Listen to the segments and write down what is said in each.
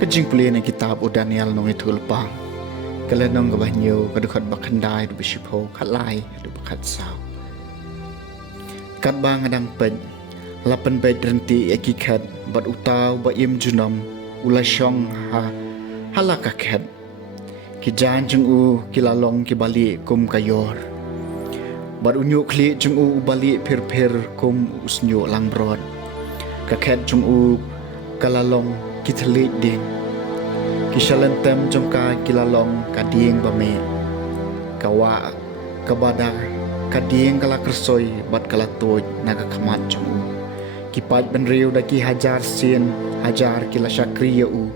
Kajing puli na kitab o Daniel nung itulpang. Kalanong gabanyo kadukad bakanday do bisipo kalay do bakatsaw. Kadbang adang ped lapan bed renti ekikat bat utaw ba im junam ulasyong halakaket. Kijan jeng u kilalong kibali kum kayor. Bat unyu kli jeng u ubali pir kum usnyu langrod. Kaket jeng u kalalong kitalik ding kisalentem jongka kilalong kading bame kawa kabadar kading kala kersoy bat kala toj naga kamat jongu kipat benriu daki hajar sien hajar kila syakriya u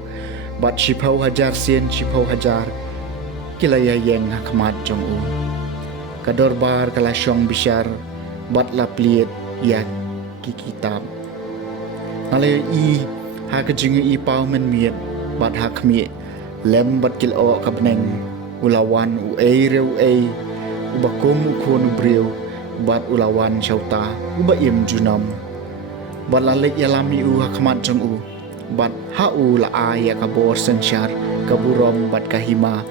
bat shipau hajar sien shipau hajar kila yayeng kamat jongu kador bar kala syong bishar bat lapliet ya kikitab nalay i ha kajingu i pau men miet bat ha kmi lem bat kil o kabneng ulawan u reu u bakum u kon breu bat ulawan chauta u ba im junam bat lalek yalami u ha kmat jong u bat ha u la aya kabor senchar kaburom bat kahima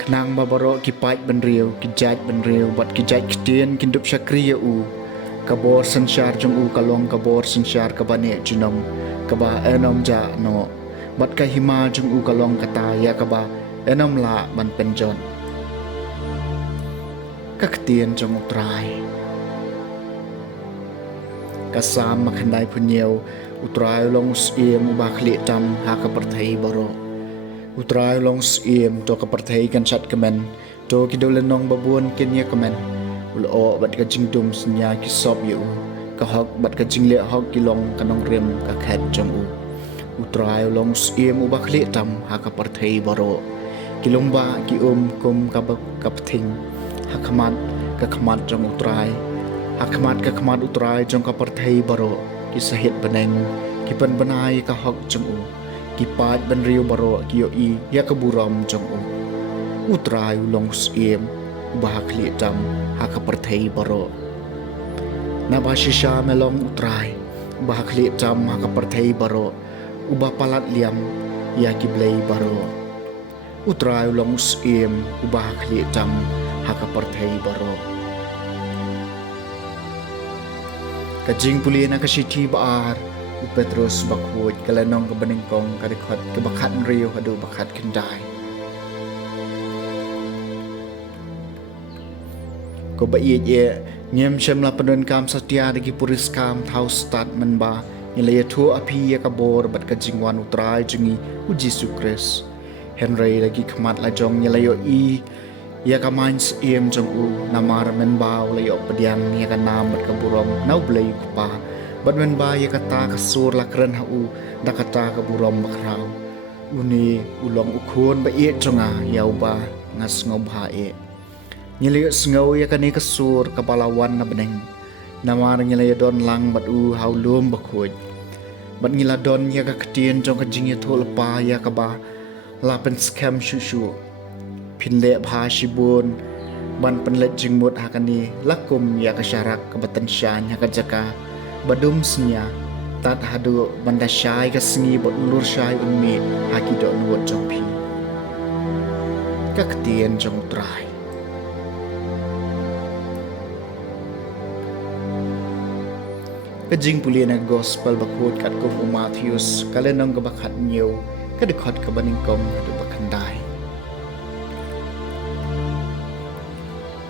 knang babaro kipat benriu kijaj benriu bat kijaj kitien kindup syakriya u kabor senchar jong u kalong kabor senchar kabane junam kaba enom ja no bat kahima jung u kalong kata ya kaba enom la ban penjon kaktien jong utrai kasam makhandai punyau utrai long siem u bakhli tam ha ka parthai baro utrai long siem to ka parthai kan chat kemen to kidolen nong babun kenya kemen ulo bat ka jingdum snya ki sob yu ka hok bat ka jingle hok kilong kanong rem ka khat jong u utrai long siem u bakhli tam ha ka parthai baro kilong ba ki kum ka thing ha khamat jong utrai ha khamat utrai jong ka parthai baro ki sahit beneng ki pen banai ka hok jong u ki pat ben riu baro ki yo i ya ka buram jong u utrai long siem u bakhli tam ha ka parthai baro na ba shisha melong utrai bakhli tam ha ka parthai baro uba palat liam ya kiblei baro utrai long siem uba khli tam ha ka parthai baro kajing puli na kasiti baar u Petrus bakhut kalanong kabaning kong kadikhat kabakat riyo hadu bakat kendai ko ba ye nyem shem la padon kam satya dagi puris kam thau stat manba nilai thu api ya kabor bat kajingwan utrai jungi u Jesu Kris Henry lagi khamat la jong nilai i ya kamain siem jong u namar men baw la yo padiang ya ka nam bat kaburom nau blai kupa bat men ba ya kata kasur la kren ha u da kata kaburom bakrau uni ulong ukhon ba e jonga yau ba ngas ngob ha e nilai sngau ya kani kasur kapalawan na beneng namar ngilay don lang bat u haulum bakhoj bat ngila don ya ka ktien jong ka jing thol pa ya ka ba lapen scam shushu pinle bha shibun ban penlet jingmut hakani lakum ya ka syarak ka batan syan ya ka jaka badum snya tat hadu banda syai ka sengi bot ulur syai ummi haki do nuot jong pi ka ktien jong trai kajing puli na gospel bakut kat ko Matthews kalenong gabakat niyo kadikot ka baning kom kadu bakandai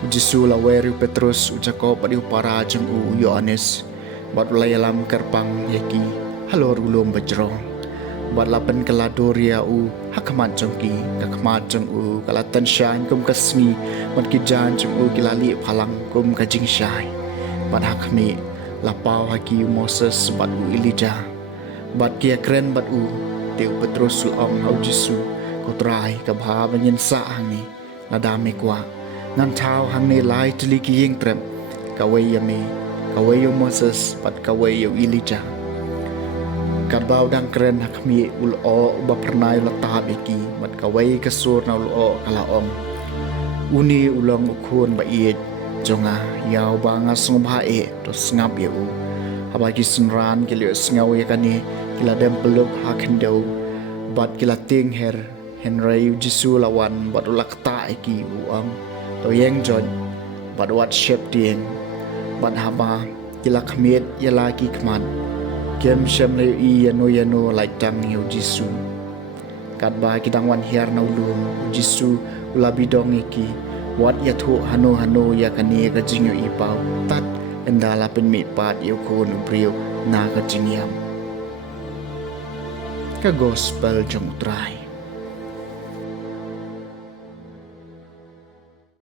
Jesu la weri Petrus u Jacob adi para jeng u Yohanes bat ulai alam kerpang yaki halor ulum bajrong bat lapan kaladoria u hakamat jongki kakmat jong u kalatan syain kum kasni bat kijan jong u kilali palang kum kajing syai bat hakmi lapau haki Moses bat u Elijah bat kia keren bat u teu Petrus ong hau Jisu kutrai kabha banyen sa hang ni nadame kwa ngan thau hang ni lai tli ki yeng trem kawai yami kawai yo Moses pat kawai yo Elijah karbau dang keren hakmi ul o ba pernai la ta beki mat kawai kasur na ul o kala ong uni ulang ukhon ba ie jonga yaw ba nga sungba e to ngap ye u haba ki sunran ke le sngaw ye kani kila dem peluk hakendo bat kila ting her henry Jisu lawan bat ulak ta ki u am to yeng jon bat wat shep tieng bat haba kila khmet yala ki khman kem shem le i yano lai tang yo Jisu kat ba kidang wan hiar na ulum Jisu ulabi dong ki wat ya thu hano ya kani ka jingyo i pau tat endala pen mi pat yo kon brio na ka jingyam ka gospel jong trai